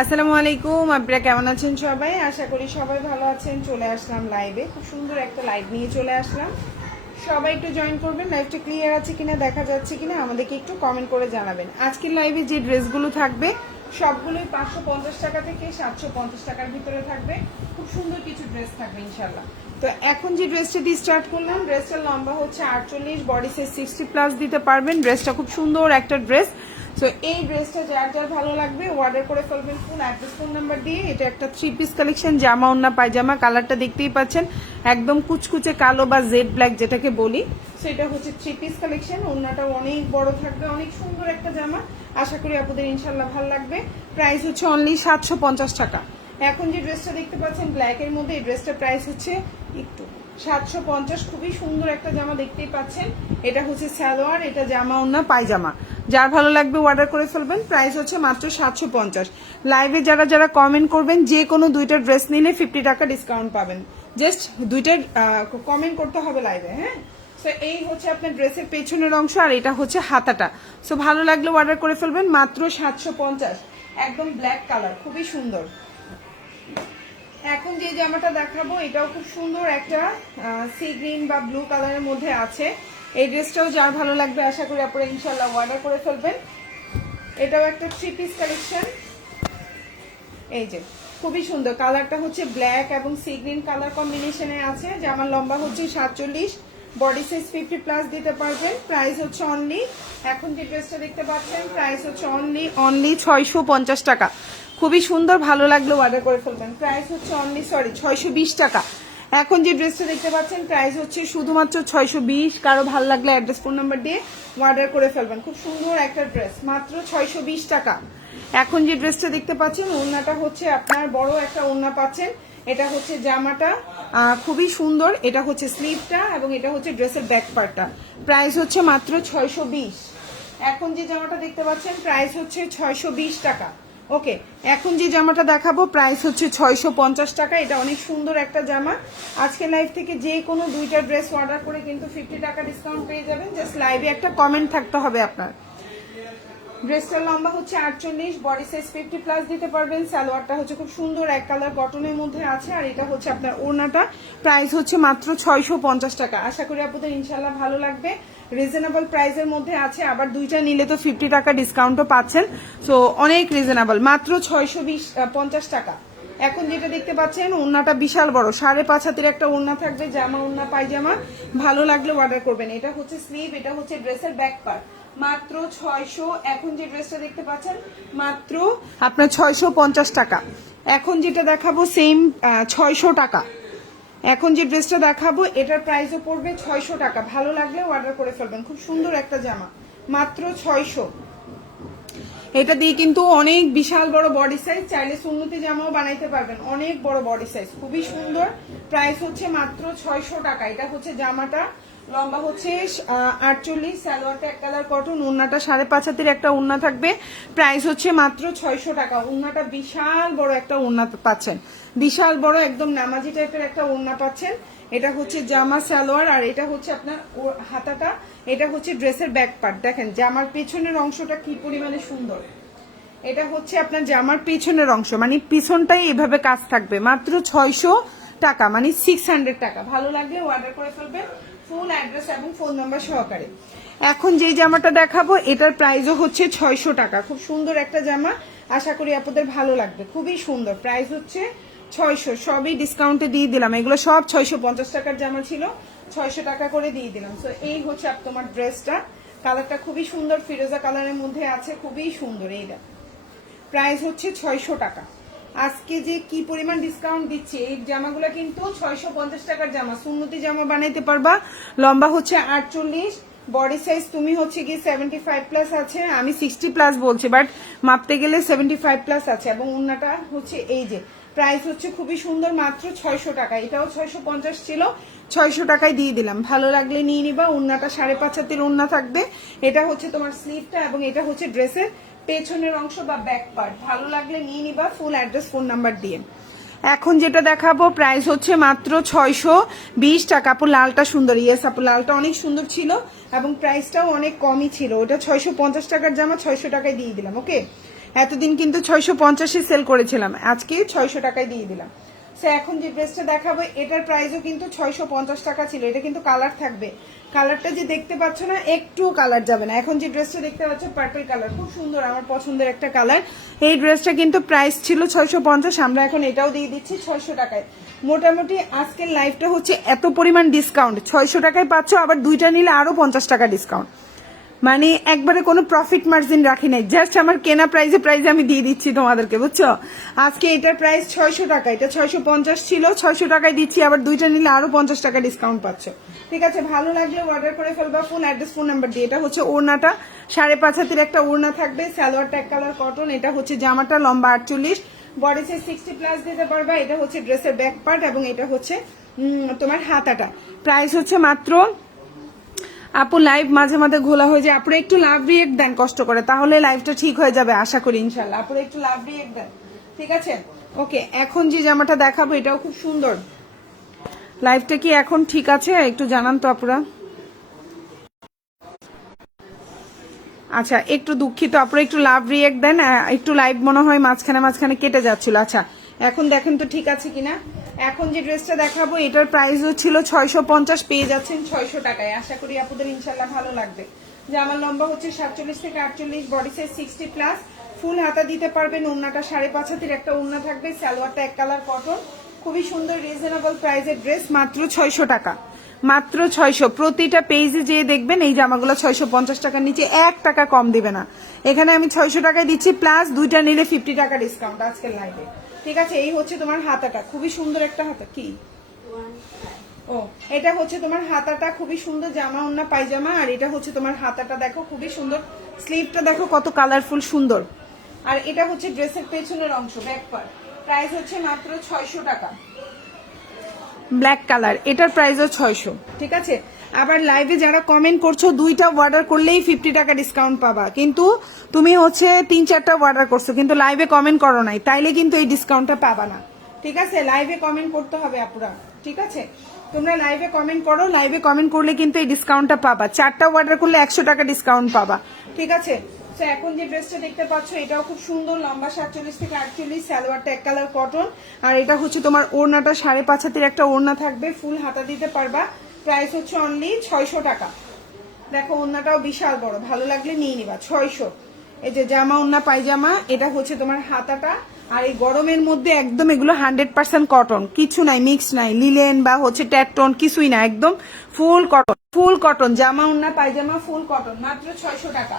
আসসালামু আলাইকুম, আপনারা কেমন আছেন সবাই? আশা করি সবাই ভালো আছেন। চলে আসলাম লাইভে, খুব সুন্দর একটা লাইভ নিয়ে চলে আসলাম। সবাই একটু জয়েন করবেন। লাইভটা ক্লিয়ার আছে কিনা, দেখা যাচ্ছে কিনা আমাদেরকে একটু কমেন্ট করে জানাবেন। আজকের লাইভে যে ড্রেসগুলো থাকবে সবগুলোই 550 টাকা থেকে 750 টাকার ভিতরে থাকবে। খুব সুন্দর কিছু ড্রেস থাকবে ইনশাল্লাহ। তো এখন যে ড্রেসটা দিয়ে স্টার্ট করলাম, ড্রেসটার লম্বা হচ্ছে 48, বডি সাইজ 60+ দিতে পারবেন। ড্রেসটা খুব সুন্দর একটা ড্রেস। সো এই ড্রেসটা যার যার ভালো লাগবে অর্ডার করে ফেলবেন ফুল অ্যাড্রেস ফোন নাম্বার দিয়ে। এটা একটা 3 পিস কালেকশন, জামা ওন্না পায়জামা। কালারটা দেখতেই পাচ্ছেন, একদম কুচকুচে কালো বা জেড ব্ল্যাক যেটাকে বলি। সো এটা হচ্ছে 3 পিস কালেকশন। ওন্নাটা অনেক বড় থাকবে, অনেক সুন্দর একটা জামা। আশা করি আপনাদের ইনশাল্লাহ ভালো লাগবে। প্রাইস হচ্ছে অনলি 750 টাকা। এখন যে ড্রেসটা দেখতে পাচ্ছেন ব্ল্যাকের মধ্যে, এই ড্রেসটার প্রাইস হচ্ছে একটু 750। খুবই সুন্দর একটা জামা দেখতেই পাচ্ছেন। এটা হচ্ছে সালোয়ার, এটা জামা ওন্না পায়জামা। যার ভালো লাগবে অর্ডার করে ফেলবেন। প্রাইস হচ্ছে মাত্র 750। লাইভে যারা যারা কমেন্ট করবেন, যে কোনো দুইটা ড্রেস নিলে 50 টাকা ডিসকাউন্ট পাবেন। জাস্ট দুইটা কমেন্ট করতে হবে লাইভে, হ্যাঁ। সো এই হচ্ছে আপনার ড্রেসের পেছনের অংশ, আর এটা হচ্ছে হাতাটা। সো ভালো লাগলে অর্ডার করে ফেলবেন মাত্র 750। একদম ব্ল্যাক কালার, খুবই সুন্দর। এখন যে জামাটা দেখাবো এটাও খুব সুন্দর একটা সি গ্রিন বা ব্লু কালারের মধ্যে আছে। এই ড্রেসটাও যার ভালো লাগবে আশা করি আপনারা ইনশাল্লাহ অর্ডার করে ফেলবেন। এটাও একটা 3 পিস কালেকশন। এই যে খুবই সুন্দর, কালারটা হচ্ছে ব্ল্যাক এবং সি গ্রিন কালার কম্বিনেশনে আছে। জামার লম্বা হচ্ছে 47, বডি সাইজ 50+ দিতে পারবেন। প্রাইস হচ্ছে অনলি, এখন যে ড্রেসটা দেখতে পাচ্ছেন প্রাইস হচ্ছে অনলি 650 টাকা। খুবই সুন্দর, ভালো লাগলো অর্ডার করে ফেলবেন। প্রাইস হচ্ছে অনলি 620 টাকা। এখন যে ড্রেসটা দেখতে পাচ্ছেন প্রাইস হচ্ছে শুধুমাত্র 620। কারো ভালো লাগলে অ্যাড্রেস ফোন নাম্বার দিয়ে অর্ডার করে ফেলবেন। খুব সুন্দর একটা ড্রেস, মাত্র 620 টাকা। এখন যে ড্রেসটা দেখতে পাচ্ছেন ওড়নাটা হচ্ছে আপনার বড় একটা ওড়না পাচ্ছেন। এটা হচ্ছে জামাটা খুবই সুন্দর। এটা হচ্ছে স্লিভটা এবং এটা হচ্ছে ড্রেসের ব্যাক পার্টটা। প্রাইস হচ্ছে মাত্র 620। এখন যে জামাটা দেখতে পাচ্ছেন প্রাইস হচ্ছে 620 টাকা। ওকে, এখন যে জামাটা দেখাবো প্রাইস হচ্ছে 650 টাকা। এটা অনেক সুন্দর একটা জামা। আজকে লাইভ থেকে যে কোনো দুইটা ড্রেস অর্ডার করে কিন্তু 50 টাকা ডিসকাউন্ট পেয়ে যাবেন। জাস্ট লাইভে একটা কমেন্ট থাকতে হবে আপনার। ড্রেসটার লম্বা হচ্ছে 48, বডি সাইজ 50+ দিতে পারবেন। সালোয়ারটা হচ্ছে খুব সুন্দর এক কালার কটনের মধ্যে আছে, আর এটা হচ্ছে আপনার ওড়নাটা। প্রাইস হচ্ছে মাত্র 650 টাকা। আশা করি আপনাদের ইনশাল্লাহ ভালো লাগবে। রিজনেবল প্রাইসের মধ্যে আছে, আবার দুইটা নিলে তো 50 টাকা ডিসকাউন্টও পাচ্ছেন। সো অনেক রিজনেবল, মাত্র 650 টাকা। এখন যেটা দেখতে পাচ্ছেন ওড়নাটা বিশাল বড়, 5.5 হাতের একটা ওড়না থাকবে, জামা ওড়না পায়জামা। ভালো লাগলে অর্ডার করবেন। এটা হচ্ছে স্লিভ, এটা হচ্ছে ড্রেসের ব্যাক পার্ট। মাত্র 600। এখন যে ড্রেসটা দেখতে পাচ্ছেন মাত্র আপনার 650 টাকা। এখন যেটা দেখাবো সেম 600 টাকা। এখন যে ড্রেসটা দেখাবো এটার প্রাইসও পড়বে 600 টাকা। ভালো লাগলে অর্ডার করে ফেলবেন। খুব সুন্দর একটা জামা, মাত্র 600। এটা দিয়ে কিন্তু অনেক বিশাল বড় বডি সাইজ, চাইলে সুন্নতি জামাও বানাইতে পারবেন। অনেক বড় বডি সাইজ, খুবই সুন্দর। প্রাইস হচ্ছে মাত্র 600 টাকা। এটা হচ্ছে জামাটা, লম্বা হচ্ছে 48, সালোয়ারটা এক কালার কটন, ওড়নাটা 5.5 হাতের একটা ওড়না থাকবে। প্রাইস হচ্ছে মাত্র 600 টাকা। ওড়নাটা বিশাল বড় একটা ওড়না পাচ্ছেন, বিশাল বড় একদম নামাজি টাইপের একটা ওড়না পাচ্ছেন। এটা হচ্ছে জামা সালোয়ার, আর এটা হচ্ছে আপনার হাতাটা। এটা হচ্ছে ড্রেসের ব্যাক পার্ট। দেখেন জামার পেছনের অংশটা কি পরিমাণে সুন্দর। এটা হচ্ছে আপনার জামার পেছনের অংশ, মানে পিছনটাই এভাবে কাজ থাকবে। মাত্র 600 টাকা, মানে 600 টাকা। ভালো লাগলে অর্ডার করে ফেলবেন ফুল অ্যাড্রেস এবং ফোন নাম্বার সহকারে। এখন যে জামাটা দেখাবো এটার প্রাইসও হচ্ছে 600 টাকা। খুব সুন্দর একটা জামা, আশা করি আপনাদের ভালো লাগবে। খুবই সুন্দর, প্রাইস হচ্ছে 600। সবই ডিসকাউন্টে দিয়ে দিলাম, এগুলো সব 650 টাকার জামা ছিল, 600 টাকা করে দিয়ে দিলাম। তো এই হচ্ছে তোমার ড্রেসটা। কালারটা খুবই সুন্দর, ফিরোজা কালারের মধ্যে আছে, খুবই সুন্দর। এইটা প্রাইস হচ্ছে 600 টাকা। আজকে যে কি পরিমাণ ডিসকাউন্ট দিচ্ছে, এই জামাগুলো কিন্তু 650 টাকার জামা। সুন্নতি জামা বানাইতে পারবা। লম্বা হচ্ছে 48, বডি সাইজ তুমি হচ্ছে কি 75+ আছে, আমি 60+ বলছি, বাট মাপতে গেলে 75+ আছে। এবং ওড়নাটা হচ্ছে এই যে, প্রাইস হচ্ছে খুবই সুন্দর, মাত্র 600 টাকা। এটাও 650 ছিল, 600 টাকায় দিয়ে দিলাম। ভালো লাগলে নিয়ে নিবা। ওড়নাটা 5.5 হাতের ওড়না থাকবে। এটা হচ্ছে তোমার স্লিভটা এবং এটা হচ্ছে ড্রেসের পেছনের অংশ বা ব্যাক পার্ট। ভালো লাগলে নিয়ে নিবা ফুল অ্যাড্রেস ফোন নাম্বার দিয়ে। এখন যেটা দেখাবো প্রাইস হচ্ছে মাত্র 620 টাকা। আপু লালটা সুন্দর, ইয়েস আপু লালটা অনেক সুন্দর ছিল এবং প্রাইসটাও অনেক কমই ছিল। ওটা 650 টাকার জামা 600 টাকায় দিয়ে দিলাম। ওকে, এতদিন কিন্তু 650-এ সেল করেছিলাম, আজকে 600 টাকায় দিয়ে দিলাম। সো এখন যে ড্রেসটা দেখাবো এটার প্রাইসও কিন্তু 650 টাকা ছিল। এটা কিন্তু কালার থাকবে, কালারটা যে দেখতে পাচ্ছ না একটু কালার যাবে না। এখন যে ড্রেসটা দেখতে পাচ্ছ পার্পল কালার, খুব সুন্দর, আমার পছন্দের একটা কালার। এই ড্রেসটা কিন্তু প্রাইস ছিল 650, আমরা এখন এটাও দিয়ে দিচ্ছি 600 টাকায়। মোটামুটি আজকের লাইফটা হচ্ছে এত পরিমাণ ডিসকাউন্ট, 600 টাকায় পাচ্ছ, আবার দুইটা নিলে আরো 50 টাকা ডিসকাউন্ট। মানে একবারে কোনো প্রফিট মার্জিন রাখি নাই, জাস্ট আমার কেনা প্রাইজে আমি দিয়ে দিচ্ছি তোমাদেরকে, বুঝছো। আজকে এটার প্রাইস 600 টাকা, এটা 650 ছিল, 600 টাকায় দিচ্ছি, আবার দুইটা নিলে আরো 50 টাকা ডিসকাউন্ট পাচ্ছ। ঠিক আছে, ভালো লাগলে অর্ডার করে ফেলবা ফোন অ্যাড্রেস ফোন নাম্বার দিয়ে। এটা হচ্ছে ওড়নাটা 5.5 হাতের একটা ওড়না থাকবে, সালোয়ারটা এক কালার কটন। এটা হচ্ছে জামাটা লম্বা 48, বডি সাইজ 60+ দিতে পারবা। এটা হচ্ছে ড্রেসের ব্যাক পার্ট এবং এটা হচ্ছে তোমার হাতাটা। প্রাইস হচ্ছে মাত্র, আপু লাইভ মাঝে মাঝে ঘোলা হয়ে যায়, আপুরা একটু লাভ রিয়েক্ট দেন কষ্ট করে, তাহলে লাইভটা ঠিক হয়ে যাবে আশা করি ইনশাল্লাহ। আপুরা একটু লাভ রিয়েক্ট দেন, ঠিক আছে। ওকে, এখন যে জামাটা দেখাবো এটাও খুব সুন্দর। লাইভটা কি এখন ঠিক আছে একটু জানান তো আপুরা। আচ্ছা, একটু দুঃখিত আপুরা, একটু লাভ রিয়েক্ট দেন, একটু লাইভ মনে হয় মাঝখানে কেটে যাচ্ছিল। আচ্ছা এখন দেখেন তো ঠিক আছে কিনা। এখন যে ড্রেসটা দেখাবো এটার প্রাইসও ছিল 650, পেয়ে যাচ্ছেন 600 টাকায়। আশা করি আপুদের ইনশাল্লাহ ভালো লাগবে। যে আমার লম্বা হচ্ছে 47 থেকে 48, বডি সাইজ 60+, ফুল হাতা দিতে পারবেন। ওড়নাটা 5.5 হাতের একটা ওড়না থাকবে, সালোয়ারটা এক কালার কটন। খুবই সুন্দর রিজনেবল প্রাইসের ড্রেস, মাত্র 600 টাকা, মাত্র 600। প্রতিটা পেজে যেয়ে দেখবেন এই জামাগুলো 650 টাকার নিচে 1 টাকা কম দিবে না। এখানে আমি 600 টাকায় দিচ্ছি, প্লাস দুইটা নিলে 50 টাকা ডিসকাউন্ট আজকের লাইভে। ঠিক আছে, এই হচ্ছে তোমার হাতাটা, খুবই সুন্দর একটা হাতা। কি ও, এটা হচ্ছে তোমার হাতাটা, খুবই সুন্দর জামা ওন্না পায়জামা। আর এটা হচ্ছে তোমার হাতাটা, দেখো খুবই সুন্দর, স্লিভটা দেখো কত কালারফুল সুন্দর। আর এটা হচ্ছে ড্রেসের পেছনের অংশ, ব্যাক পার্ট। প্রাইস হচ্ছে মাত্র 600 টাকা, ব্ল্যাক কালার, এটার প্রাইসও 600। ঠিক আছে, আবার লাইভে যারা কমেন্ট করছো দুইটা অর্ডার করলেই 50 টাকা ডিসকাউন্ট পাবা, কিন্তু তুমি হচ্ছে 3-4টা অর্ডার করছো কিন্তু লাইভে কমেন্ট করো নাই, তাইলে কিন্তু এই ডিসকাউন্টটা পাবা না। ঠিক আছে, লাইভে কমেন্ট করতে হবে আপুরা। ঠিক আছে, তোমরা লাইভে কমেন্ট করো, লাইভে কমেন্ট করলে কিন্তু এই ডিসকাউন্টটা পাবা। 4টা অর্ডার করলে 100 টাকা ডিসকাউন্ট পাবা। ঠিক আছে, তো এখন যে ড্রেসটা দেখতে পাচ্ছ এটাও খুব সুন্দর, লম্বা 47 থেকে 48, সালোয়ারটা এক কালার কটন। আর এটা হচ্ছে তোমার ওড়নাটা 5.5 হাতের একটা ওড়না থাকবে, ফুল হাতা দিতে পারবা। প্রাইস হচ্ছে অনলি 600 টাকা। দেখো ওড়নাটাও বিশাল বড়, ভালো লাগলে নিয়ে নিবা, 600। এই যে জামা ওড়না পায়জামা, এটা হচ্ছে তোমার হাতাটা। আর এই গরমের মধ্যে একদম এগুলো 100% কটন, কিছু নাই মিক্স নাই, লিলেন বা হচ্ছে ট্যাকটন কিছুই না, একদম ফুল কটন, ফুল কটন জামা ওড়না পায়জামা, ফুল কটন, মাত্র 600 টাকা।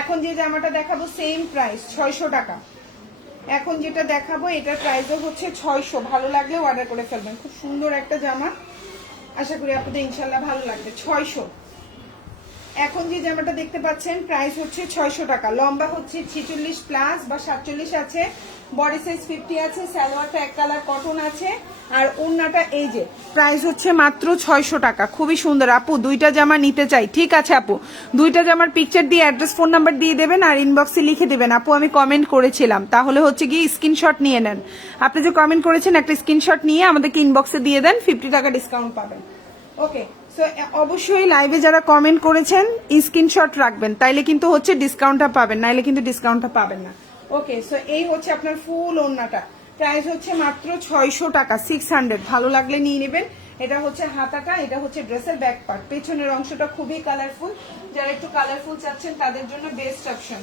এখন যে জামাটা দেখাবো সেম প্রাইস 600 টাকা। এখন যেটা দেখাবো এটার প্রাইসও হচ্ছে 600, ভালো লাগলে অর্ডার করে ফেলবেন। খুব সুন্দর একটা জামা, আশা করি আপনাদের ইনশাল্লাহ ভালো লাগবে, 600। এখন যে জামাটা দেখতে পাচ্ছেন প্রাইস হচ্ছে 600 টাকা, লম্বা হচ্ছে 46+ বা 47 আছে, বডি সাইজ 50 আছে, সালোয়ারটা এক কালার কটন আছে। আর ওড়নাটা এই যে, প্রাইস হচ্ছে মাত্র 600 টাকা। খুবই সুন্দর আপু, দুইটা জামা নিতে চাই। ঠিক আছে আপু, দুইটা জামার পিকচার দিয়ে অ্যাড্রেস ফোন নাম্বার দিয়ে দেবেন আর ইনবক্সে লিখে দেবেন আপু আমি কমেন্ট করেছিলাম, তাহলে হচ্ছে গিয়ে স্ক্রিনশট নিয়ে নেন। আপনি যে কমেন্ট করেছেন একটা স্ক্রিনশট নিয়ে আমাদেরকে ইনবক্সে দিয়ে দেন, 50 টাকা ডিসকাউন্ট পাবেন। ওকে, সো অবশ্যই লাইভে যারা কমেন্ট করেছেন স্ক্রিনশট রাখবেন, তাইলে কিন্তু হচ্ছে ডিসকাউন্টটা পাবেন, নাইলে কিন্তু ডিসকাউন্টটা পাবেন না। ওকে, সো এই হচ্ছে আপনার ফুল ওড়নাটা, প্রাইস হচ্ছে মাত্র 600 টাকা, 600। ভালো লাগলে নিয়ে নেবেন। এটা হচ্ছে হাতাটা, এটা হচ্ছে ড্রেসের ব্যাক পার্ট, পেছনের অংশটা খুবই কালারফুল, যারা একটু কালারফুল চাচ্ছেন তাদের জন্য বেস্ট অপশন।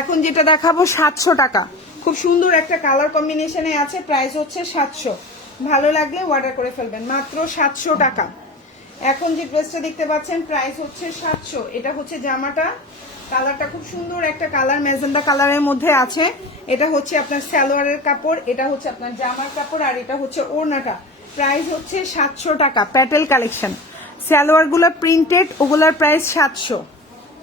এখন যেটা দেখাবো 700 টাকা, খুব সুন্দর একটা কালার কম্বিনেশনে আছে, প্রাইস হচ্ছে 700। ভালো লাগলে অর্ডার করে ফেলবেন, মাত্র 700 টাকা। এখন যে ড্রেসটা দেখতে পাচ্ছেন প্রাইস হচ্ছে 700। এটা হচ্ছে জামাটা, কালারটা খুব সুন্দর একটা কালার, ম্যাজেন্ডা কালারের মধ্যে আছে। এটা হচ্ছে আপনার সালোয়ারের কাপড়, এটা হচ্ছে আপনার জামার কাপড়, আর এটা হচ্ছে ওড়নাটা। প্রাইস হচ্ছে 700 টাকা, প্যাটেল কালেকশন, সালোয়ারগুলো প্রিন্টেড, ওগুলার প্রাইস 700।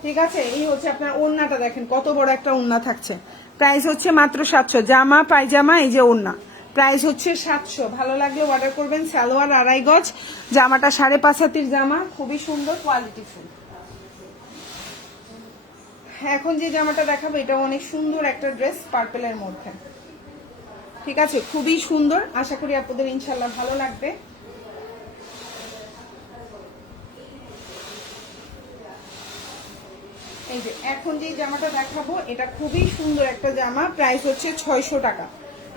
ঠিক আছে, এই হচ্ছে আপনার ওড়নাটা, দেখেন কত বড় একটা ওড়না থাকছে, প্রাইস হচ্ছে মাত্র 700। জামা পায়জামা, এই যে ওড়না, প্রাইস হচ্ছে 700। ভালো লাগলে অর্ডার করবেন। সালোয়ার 2.5 গজ, জামাটা 5.5 হাতের জামা, খুবই সুন্দর কোয়ালিটিফুল। এখন যে জামাটা দেখাবো এটা অনেক সুন্দর একটা ড্রেস, পার্পেলের মধ্যে। ঠিক আছে, খুবই সুন্দর, আশা করি আপনাদের ইনশাল্লাহ ভালো লাগবে। এই যে এখন যে জামাটা দেখাবো এটা খুবই সুন্দর একটা জামা, প্রাইস হচ্ছে 600 টাকা।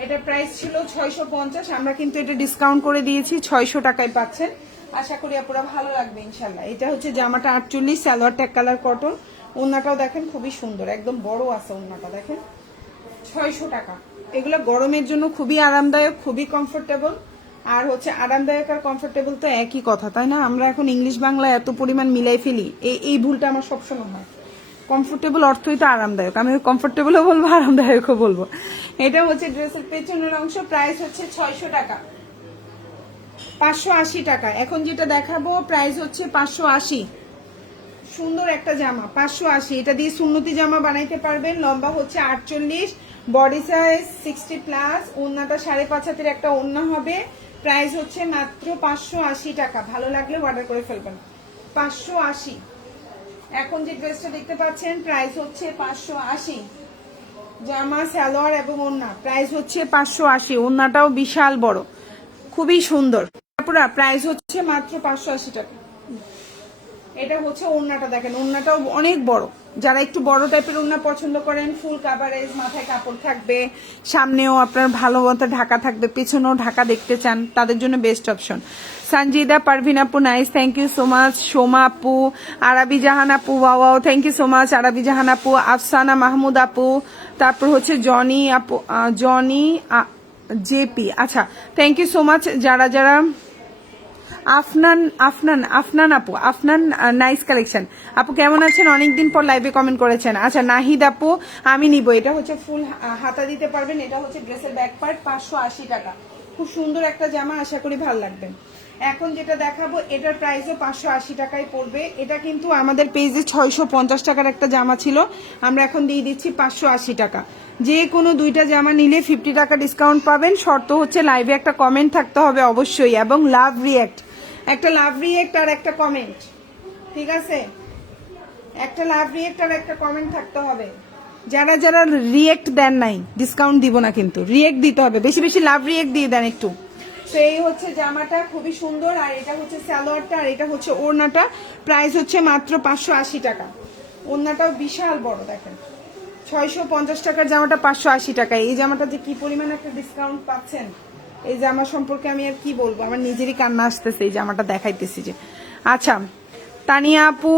এটা প্রাইস ছিল 650, আমরা কিন্তু এটা ডিসকাউন্ট করে দিয়েছি, 600 টাকায় পাচ্ছেন। আশা করি আপনারা ভালো লাগবে ইনশাল্লাহ। এটা হচ্ছে জামাটা 48, সালোয়ার ট্যাগ কালার কটন। ওন্নাটাও দেখেন খুবই সুন্দর, একদম বড় আছে ওন্নাটা দেখেন। 600 টাকা। এগুলো গরমের জন্য খুবই আরামদায়ক, খুবই কমফোর্টেবল। আর হচ্ছে আরামদায়ক আর কমফোর্টেবল তো একই কথা, তাই না? আমরা এখন ইংলিশ বাংলা এত পরিমাণ মিলাই ফেলি, এই ভুলটা আমার সবসময় হয়। কমফোর্টেবল অর্থই তো আরামদায়ক, আমি কমফোর্টেবলও বলবো আরামদায়কও বলবো। এটা হচ্ছে ড্রেসের পেছনের অংশ, প্রাইস হচ্ছে 600 টাকা, 580 টাকা। এখন যেটা দেখাবো প্রাইস হচ্ছে 580। সুন্দর একটা জামা 580, এটা দিয়ে সুন্নতি জামা বানাইতে পারবেন। লম্বা হচ্ছে 48, বডি সাইজ 60+, ওন্নাটা 5.5 হাতের একটা ওন্না হবে। প্রাইস হচ্ছে মাত্র 580 টাকা। ভালো লাগলে অর্ডার করে ফেলবেন। 580। এখন যে ড্রেসটা দেখতে পাচ্ছেন প্রাইস হচ্ছে 580, জামা সালোয়ার এবং ওন্না, প্রাইস হচ্ছে 580। ওন্নাটাও বিশাল বড়, খুবই সুন্দর। পুরা প্রাইস হচ্ছে মাত্র 580 টাকা। এটা হচ্ছে ওন্নাটা দেখেন, ওন্নাটাও অনেক বড়। যারা একটু বড় টাইপের ওন্না পছন্দ করেন, ফুল কাভারেজ, মাথায় কাপড় থাকবে, সামনেও আপনার ভালো মতো ঢাকা থাকবে, পেছনেও ঢাকা দেখতে চান, তাদের জন্য বেস্ট অপশন। সঞ্জিদা পারভিন আপু nice, thank you so much. Soma আপু, আরাবি জাহান আপু, wow thank you so much Arabi Jahan আপু। আফসানা মাহমুদ আপু, তারপর হচ্ছে জনি আপু, জনি জেপি, আচ্ছা থ্যাংক ইউ সো মাচ। যারা যারা আফনান আফনান আফনান আপু, আফনান নাইস কালেকশন আপু, কেমন আছেন? অনেকদিন পর লাইভে কমেন্ট করেছেন। আচ্ছা নাহিদ আপু, আমি নিব। এটা হচ্ছে ফুল হাতা দিতে পারবেন। এটা হচ্ছে ড্রেসের ব্যাক পার্ট, 580 টাকা। খুব সুন্দর একটা জামা, আশা করি ভালো লাগবে। এখন যেটা দেখাবো এটার প্রাইসও 580 টাকায় পড়বে। এটা কিন্তু আমাদের পেজে 650 টাকার একটা জামা ছিল, আমরা এখন দিয়ে দিচ্ছি 580 টাকা। যে কোনো দুইটা জামা নিলে 50 টাকা ডিসকাউন্ট পাবেন। শর্ত হচ্ছে লাইভে একটা কমেন্ট থাকতে হবে অবশ্যই, এবং লাভ রিঅ্যাক্ট, একটা লাভ রিঅ্যাক্ট আর একটা কমেন্ট, ঠিক আছে? একটা লাভ রিঅ্যাক্ট আর একটা কমেন্ট থাকতে হবে। যারা যারা রিঅ্যাক্ট দেন নাই ডিসকাউন্ট দিব না, কিন্তু রিঅ্যাক্ট দিতে হবে, বেশি বেশি লাভ রিঅ্যাক্ট দিয়ে দেন একটু। তো এই হচ্ছে জামাটা, খুবই সুন্দর। আর এটা হচ্ছে সালোয়ারটা, আর এটা হচ্ছে ওড়নাটা। প্রাইস হচ্ছে মাত্র 580 টাকা। ওড়নাটাও বিশাল বড় দেখেন। 650 টাকার জামাটা 580 টাকা। এই জামাটা যে কি পরিমাণ একটা ডিসকাউন্ট পাচ্ছেন, এই জামা সম্পর্কে আমি আর কি বলবো, আমার নিজেরই কান্না আসতেছে এই জামাটা দেখাইতেছি যে। আচ্ছা তানিয়া আপু,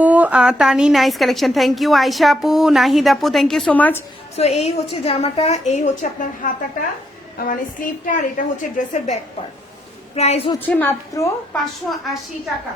Tani nice collection, thank you. Ayesha আপু, নাহিদ আপু, thank you so much. So এই হচ্ছে জামাটা, এই হচ্ছে আপনার হাতাটা মানে স্লিভটা, আর এটা হচ্ছে ড্রেসের ব্যাক পার্ট। প্রাইস হচ্ছে মাত্র 580 টাকা।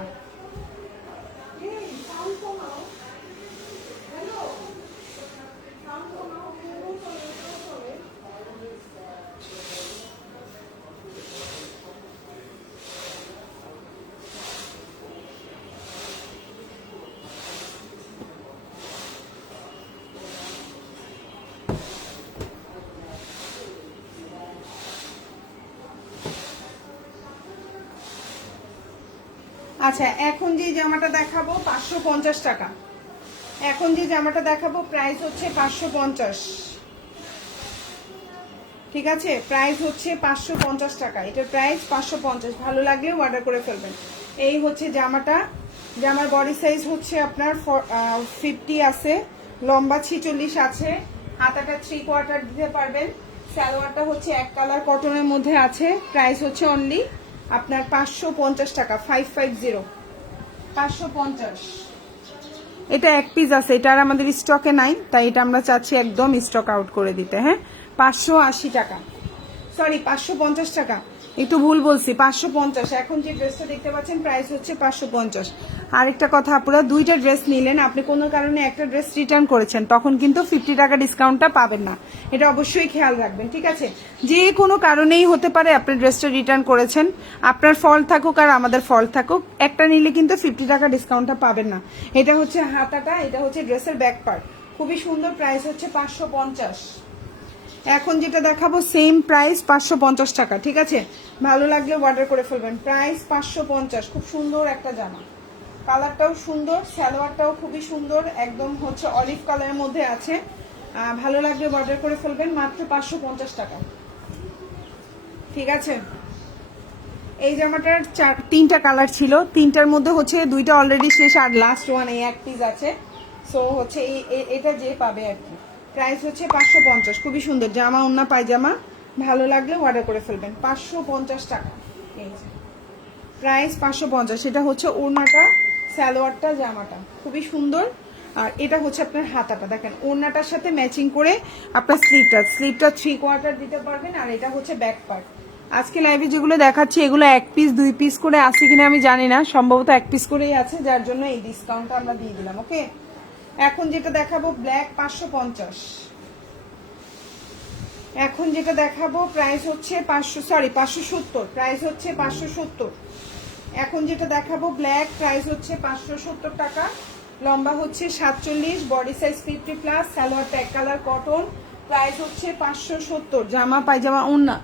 আচ্ছা এখন যে জামাটা দেখাবো 550 টাকা। এখন যে জামাটা দেখাবো প্রাইস হচ্ছে 550, ঠিক আছে? প্রাইস হচ্ছে 550 টাকা। এটার প্রাইস 550। ভালো লাগলে অর্ডার করে ফেলবেন। এই হচ্ছে জামাটা। জামার বডি সাইজ হচ্ছে আপনার 50 আছে, লম্বা 46 আছে, হাতাটা 3/4 দিতে পারবেন। সালোয়ারটা হচ্ছে এক কালার কটনের মধ্যে আছে। প্রাইস হচ্ছে অনলি আপনার 550 টাকা, 550, 550। এটা এক পিস আছে, এটা আর আমাদের স্টকে নাই, তাই এটা আমরা চাচ্ছি একদম স্টক আউট করে দিতে। হ্যাঁ 580 টাকা, সরি 550 টাকা, একটু ভুল বলছি, 550। এখন যে ড্রেসটা দেখতে পাচ্ছেন প্রাইস হচ্ছে 550। আরেকটা কথা, আপনারা দুইটা ড্রেস নিলেন, আপনি কোনো কারণে একটা ড্রেস রিটার্ন করেছেন, তখন কিন্তু 50 টাকা ডিসকাউন্টটা পাবেন না। এটা অবশ্যই খেয়াল রাখবেন, ঠিক আছে? যে কোনো কারণেই হতে পারে আপনি ড্রেসটা রিটার্ন করেছেন, আপনার ফল্ট থাকুক আর আমাদের ফল্ট থাকুক, একটা নিলে কিন্তু 50 টাকা ডিসকাউন্টটা পাবেন না। এটা হচ্ছে হাতাটা, এটা হচ্ছে ড্রেসের ব্যাক পার্ট, খুবই সুন্দর। প্রাইস হচ্ছে 550। এখন যেটা দেখাবো সেম প্রাইস 550 টাকা, ঠিক আছে? ভালো লাগলে অর্ডার করে ফেলবেন। প্রাইস 550। খুব সুন্দর একটা জামা, কালারটাও সুন্দর, সালোয়ারটাও খুবই সুন্দর, একদম হচ্ছে অলিভ কালারের মধ্যে আছে। ভালো লাগলে অর্ডার করে ফেলবেন, মাত্র 550 টাকা, ঠিক আছে? এই জামাটার তিনটা কালার ছিল, তিনটার মধ্যে হচ্ছে দুইটা অলরেডি শেষ, আর লাস্ট ওয়ান এই এক পিস আছে। সো হচ্ছে এটা যে পাবে আর কি। প্রাইস হচ্ছে 550, খুবই সুন্দর জামা, ওন্না পায়জামা, ভালো লাগলে অর্ডার করে ফেলবেন। 550 টাকা, এই যে প্রাইস 550। সেটা হচ্ছে ওড়নাটা, সালোয়ারটা, জামাটা খুবই সুন্দর। আর এটা হচ্ছে আপনার হাতাটা, দেখেন ওড়নাটার সাথে ম্যাচিং করে আপনার স্লিভটা 3/4 দিতে পারবেন। আর এটা হচ্ছে ব্যাক পার্ট। আজকে লাইভে যেগুলো দেখাচ্ছি এগুলো 1 পিস 2 পিস করে আছে কিনা আমি জানি না, সম্ভবত 1 পিস করেই আছে, যার জন্য এই ডিসকাউন্টটা আমরা দিয়ে দিলাম। ওকে, এখন যেটা দেখাবো ব্ল্যাক 550। এখন যেটা দেখাবো প্রাইস হচ্ছে 570, প্রাইস হচ্ছে 570। এখন যেটা দেখাবো ব্ল্যাক, প্রাইস হচ্ছে 570 টাকা। লম্বা হচ্ছে 47, বডি সাইজ 50+, সালোয়ারটা এক কালার কটন, প্রাইস হচ্ছে 570। জামা পায়জামা ওন্না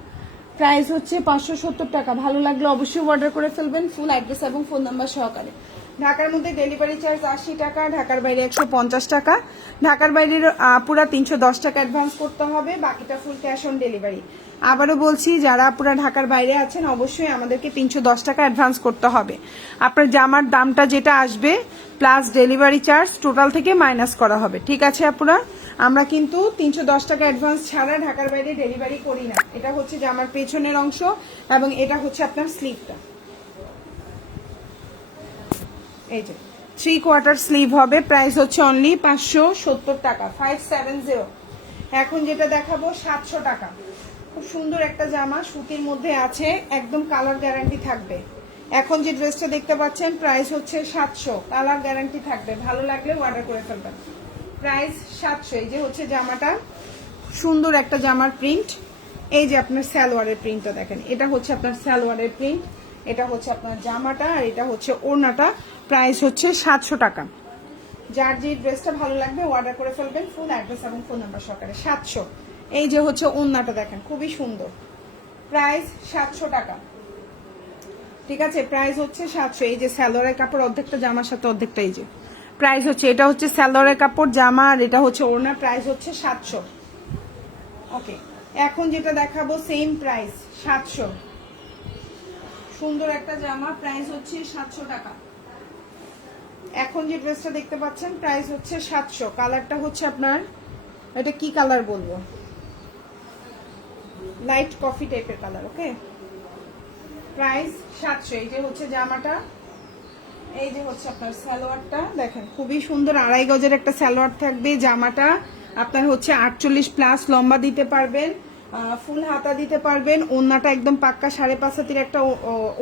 প্রাইস হচ্ছে 570 টাকা। ভালো লাগলে অবশ্যই অর্ডার করে ফেলবেন, ফুল অ্যাড্রেস এবং ফোন নাম্বার সহকারে। ঢাকার মধ্যে ডেলিভারি চার্জ 80 টাকা, ঢাকার বাইরে 150 টাকা। ঢাকার বাইরের পুরা 310 টাকা অ্যাডভান্স করতে হবে, বাকিটা ফুল ক্যাশ অন ডেলিভারি। আবারও বলছি, যারা পুরা ঢাকার বাইরে আছেন অবশ্যই আমাদেরকে 310 টাকা অ্যাডভান্স করতে হবে। আপনার জামার দামটা যেটা আসবে প্লাস ডেলিভারি চার্জ টোটাল থেকে মাইনাস করা হবে, ঠিক আছে আপুরা? আমরা কিন্তু 310 টাকা অ্যাডভান্স ছাড়া ঢাকার বাইরে ডেলিভারি করি না। এটা হচ্ছে জামার পেছনের অংশ এবং এটা হচ্ছে আপনার স্লিভটা, এই যে 3/4 স্লিভ হবে। প্রাইস হচ্ছে অনলি 570 টাকা, 570। এখন যেটা দেখাবো 700 টাকা, খুব সুন্দর একটা জামা, সুতির মধ্যে আছে, একদম কালার গ্যারান্টি থাকবে। এখন যে ড্রেসটা দেখতে পাচ্ছেন প্রাইস হচ্ছে 700, কালার গ্যারান্টি থাকবে, ভালো লাগলে অর্ডার করে ফেলবেন। প্রাইস 700। এই যে হচ্ছে জামাটা, সুন্দর একটা জামার প্রিন্ট। এই যে আপনার সালোয়ারের প্রিন্টটা দেখেন, এটা হচ্ছে আপনার সালোয়ারের প্রিন্ট, এটা হচ্ছে আপনার জামাটা, আর এটা হচ্ছে ওড়নাটা। প্রাইস হচ্ছে 700 টাকা। যার যে ড্রেসটা ভালো লাগবে অর্ডার করে ফেলবেন, ফুল অ্যাড্রেস এবং ফোন নাম্বার সহকারে। 700। এই যে হচ্ছে ওড়নাটা দেখেন, খুবই সুন্দর, প্রাইস 700 টাকা, ঠিক আছে? প্রাইস হচ্ছে 700। এই যে সালোয়ারের কাপড় অর্ধেকটা জামার সাথে অর্ধেকটা, এই যে প্রাইস হচ্ছে, এটা হচ্ছে সালোয়ারের কাপড় জামা, আর এটা হচ্ছে ওড়না, প্রাইস হচ্ছে 700। ওকে, এখন যেটা দেখাবো সেম প্রাইস 700, সুন্দর একটা জামা, প্রাইস হচ্ছে 700 টাকা। এখন যে ড্রেসটা দেখতে পাচ্ছেন প্রাইস হচ্ছে 700। কালারটা হচ্ছে আপনার, এটা কি কালার বলবো, লাইট কফি টাইপের কালার। ওকে, প্রাইস 700। এই যে হচ্ছে জামাটা, এই যে হচ্ছে আপনার সালোয়ারটা দেখেন, খুবই সুন্দর, 2.5 গজের একটা সালোয়ার থাকবে। জামাটা আপনার হচ্ছে 48+ লম্বা দিতে পারবেন, ফুল হাতা দিতে পারবেন। ওড়নাটা একদম পাক্কা 5.5 হাতের একটা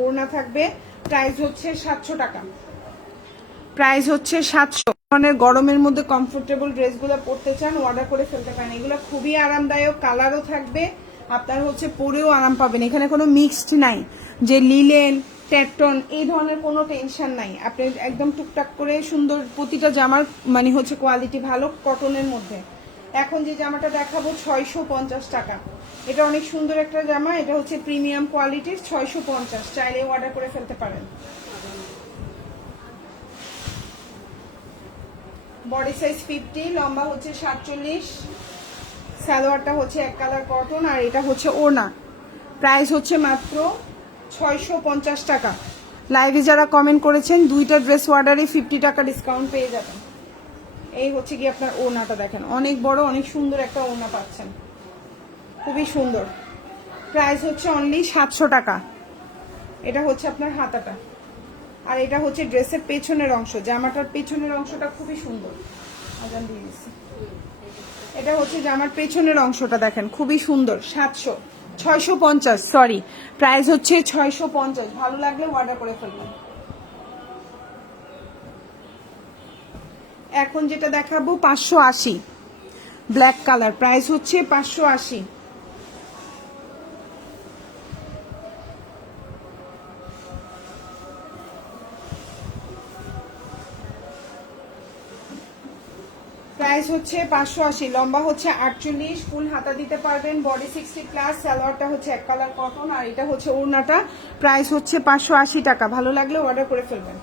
ওড়না থাকবে। প্রাইস হচ্ছে 700 টাকা, প্রাইস হচ্ছে 700। ধরনের গরমের মধ্যে কমফোর্টেবল ড্রেসগুলো পরতে চান অর্ডার করে ফেলতে পারেন, এগুলো খুবই আরামদায়ক, কালারও থাকবে, আপনার হচ্ছে পরেও আরাম পাবেন। এখানে কোনো মিক্সড নাই যে লিলেন ট্যাটন এই ধরনের কোনো টেনশন নাই, আপনি একদম টুকটাক করে সুন্দর, প্রতিটা জামার মানে হচ্ছে কোয়ালিটি ভালো, কটনের মধ্যে। এখন যে জামাটা দেখাবো 650 টাকা, এটা অনেক সুন্দর একটা জামা, এটা হচ্ছে প্রিমিয়াম কোয়ালিটির, 650, চাইলে অর্ডার করে ফেলতে পারেন। বডি সাইজ 50, লম্বা হচ্ছে 47, সালোয়ারটা হচ্ছে এক কালার কটন, আর এটা হচ্ছে ওড়না। প্রাইস হচ্ছে মাত্র 650 টাকা। লাইভে যারা কমেন্ট করেছেন দুইটা ড্রেস অর্ডারে 50 টাকা ডিসকাউন্ট পেয়ে যাবেন। এই হচ্ছে কি আপনার ওড়নাটা দেখেন, অনেক বড়, অনেক সুন্দর একটা ওড়না পাচ্ছেন, খুবই সুন্দর। প্রাইস হচ্ছে অনলি 700 টাকা। এটা হচ্ছে আপনার হাতাটা, আর এটা হচ্ছে ড্রেসের পেছনের অংশ, জামাটার পেছনের অংশটা খুবই সুন্দর। আজান দিয়ে দিচ্ছি। এটা হচ্ছে জামার পেছনের অংশটা দেখেন, খুবই সুন্দর। 650, সরি, প্রাইস হচ্ছে 650। ভালো লাগলে অর্ডার করে ফেলবেন। এখন যেটা দেখাবো 580, ব্ল্যাক কালার, প্রাইস হচ্ছে 580। প্রাইস হচ্ছে 580, লম্বা হচ্ছে 48, ফুল হাতা দিতে পারবেন, বডি 60+, সালোয়ারটা হচ্ছে এক কালার কটন, আর এটা হচ্ছে ওড়নাটা। প্রাইস হচ্ছে 580 টাকা। ভালো লাগলে অর্ডার করে ফেলবেন।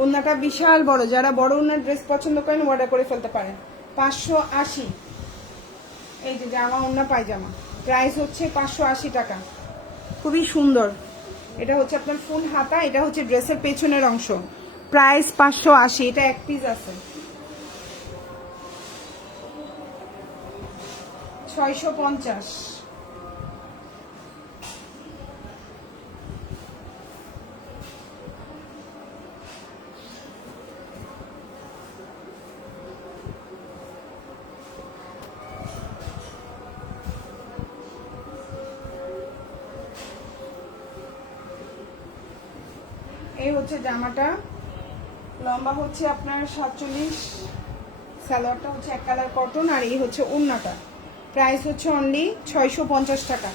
ওড়নাটা বিশাল বড়, যারা বড় ওড়নার ড্রেস পছন্দ করেন অর্ডার করে ফেলতে পারেন। 580। এই যে জামা, ওড়না পায়জামা, প্রাইস হচ্ছে 580 টাকা, খুবই সুন্দর। এটা হচ্ছে আপনার ফুল হাতা, এটা হচ্ছে ড্রেসের পেছনের অংশ, প্রাইস 580। এটা এক পিস আছে, 650। এই হচ্ছে জামাটা, লম্বা হচ্ছে আপনার 47, সালোয়ারটা হচ্ছে এক কালার কটন, আর এই হচ্ছে ওড়নাটা। প্রাইস হচ্ছে অনলি 650 টাকা।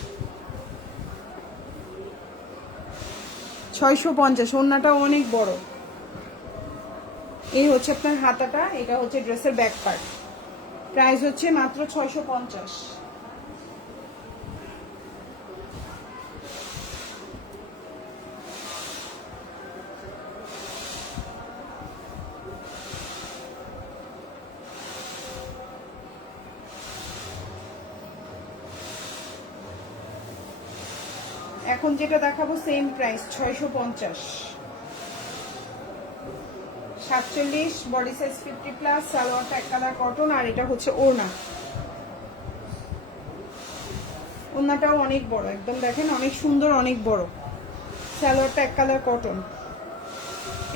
650। ওড়নাটা অনেক বড়। এই হচ্ছে আপনার হাতাটা, এটা হচ্ছে ড্রেসের ব্যাক পার্ট। প্রাইস হচ্ছে মাত্র 650। এখন যেটা দেখাবো সেম প্রাইস 650। 47, বডি সাইজ 50+, সালোয়ারটা এক কালার কটন, আর এটা হচ্ছে ওড়না। ওড়নাটাও অনেক বড়, একদম দেখেন অনেক সুন্দর, অনেক বড়। সালোয়ারটা এক কালার কটন।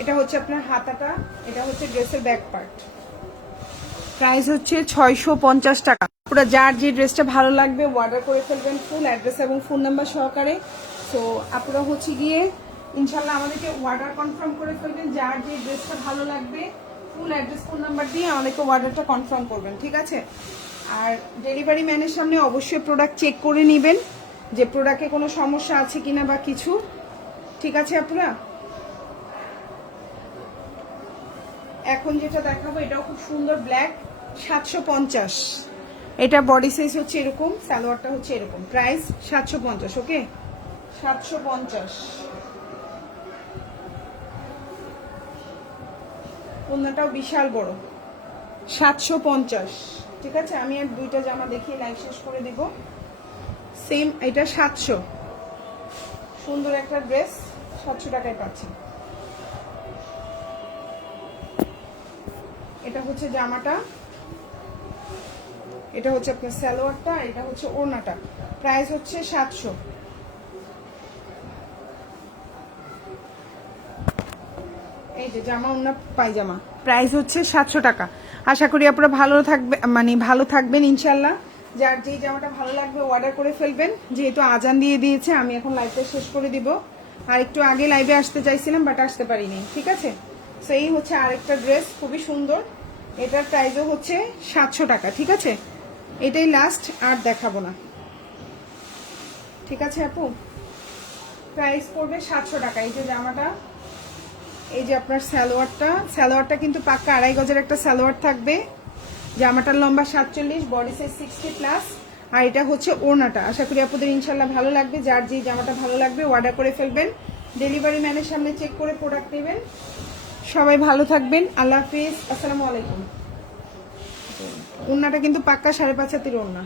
এটা হচ্ছে আপনার হাতাটা, এটা হচ্ছে ড্রেসের ব্যাক পার্ট। প্রাইস হচ্ছে 650 টাকা। পুরো যার যে ড্রেসটা ভালো লাগবে অর্ডার করে ফেলবেন, ফুল অ্যাড্রেস এবং ফোন নাম্বার সহকারে। সো আপনারা হচ্ছে গিয়ে ইনশাল্লাহ আমাদেরকে অর্ডার কনফার্ম করে ফেলবেন, যার যে ড্রেসটা ভালো লাগবে ফুল অ্যাড্রেস ফোন নাম্বার দিয়ে আমাদেরকে অর্ডারটা কনফার্ম করবেন, ঠিক আছে? আর ডেলিভারি ম্যানের সামনে অবশ্যই প্রোডাক্ট চেক করে নেবেন যে প্রোডাক্টে কোনো সমস্যা আছে কিনা বা কিছু, ঠিক আছে আপনারা? এখন যেটা দেখাবো এটাও খুব সুন্দর, ব্ল্যাক, 750। এটা বডি সাইজ হচ্ছে এরকম, সালোয়ারটা হচ্ছে এরকম। প্রাইস 750। ওকে, 750। ওড়নাটাও বিশাল বড়, 750। ঠিক আছে, আমি আর দুইটা জামা দেখিয়ে লাইভ শেষ করে দেব। সেম এটা 700। সুন্দর একটা ড্রেস 700 টাকায় পাচ্ছি। এটা হচ্ছে জামাটা, এটা হচ্ছে আপনার সালোয়ারটা, এটা হচ্ছে ওড়নাটা। প্রাইস হচ্ছে 700। এই যে জামা, ওড়না, পায়জামা। প্রাইস হচ্ছে 700 টাকা। আশা করি আপনারা ভালো থাকবেন ইনশাল্লাহ। যার যেই জামাটা ভালো লাগবে অর্ডার করে ফেলবেন। যেহেতু আজান দিয়ে দিয়েছে, আমি এখন লাইভটা শেষ করে দিব। আর একটু আগে লাইভে আসতে চাইছিলাম বাট আসতে পারিনি, ঠিক আছে? সো এই হচ্ছে আরেকটা ড্রেস, খুবই সুন্দর। এটার প্রাইসও হচ্ছে 700 টাকা, ঠিক আছে? এটাই লাস্ট, আর দেখাবো না, ঠিক আছে আপু? প্রাইস পড়বে 700 টাকা। এই যে জামাটা, এই যে আপনার সালোয়ারটা কিন্তু পাক্কা 2.5 গজের একটা সালোয়ার থাকবে। জামাটার লম্বা 47, বডি সাইজ 60+, আর এটা হচ্ছে ওড়নাটা। আশা করি আপনাদের ইনশাল্লাহ ভালো লাগবে। যার যে জামাটা ভালো লাগবে অর্ডার করে ফেলবেন, ডেলিভারি ম্যানের সামনে চেক করে প্রোডাক্ট নেবেন। সবাই ভালো থাকবেন, আল্লাহ হাফিজ, আসসালামু আলাইকুম। ওড়নাটা কিন্তু পাক্কা 5.5 হাতের ওড়না।